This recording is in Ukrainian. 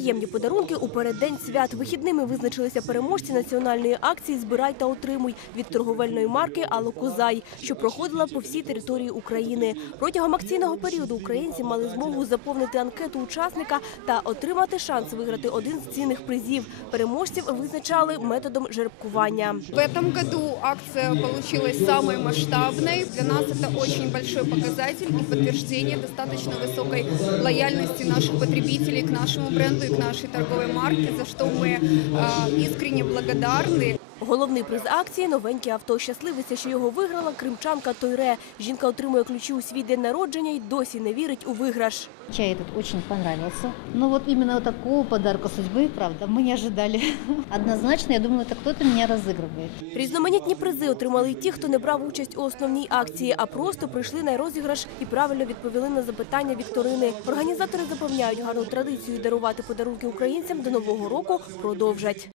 Приємні подарунки у переддень свят. Вихідними визначилися переможці національної акції Збирай та отримуй від торговельної марки Алло Козай, що проходила по всій території України. Протягом акційного періоду українці мали змогу заповнити анкету учасника та отримати шанс виграти один з цінних призів. Переможців визначали методом жеребкування. В этом году акция получилась самой масштабной. Для нас это очень большой показатель и подтверждение достаточно высокой лояльности наших потребителей к нашему бренду и к нашей торговой марке, за что мы э, искренне благодарны. Головний приз акції новеньке авто. Щасливиця, що його виграла кримчанка Тойре. Жінка отримує ключі у свій день народження і досі не вірить у виграш. Чай этот очень понравился. Но вот именно вот такого подарка судьбы, правда, мы не ожидали. Однозначно, я думаю, это кто-то меня разыгрывает. Різноманітні призи отримали й ті, хто не брав участь у основній акції, а просто прийшли на розіграш і правильно відповіли на запитання вікторини. Організатори запевняють, гарну традицію дарувати подарунки українцям до нового року продовжать.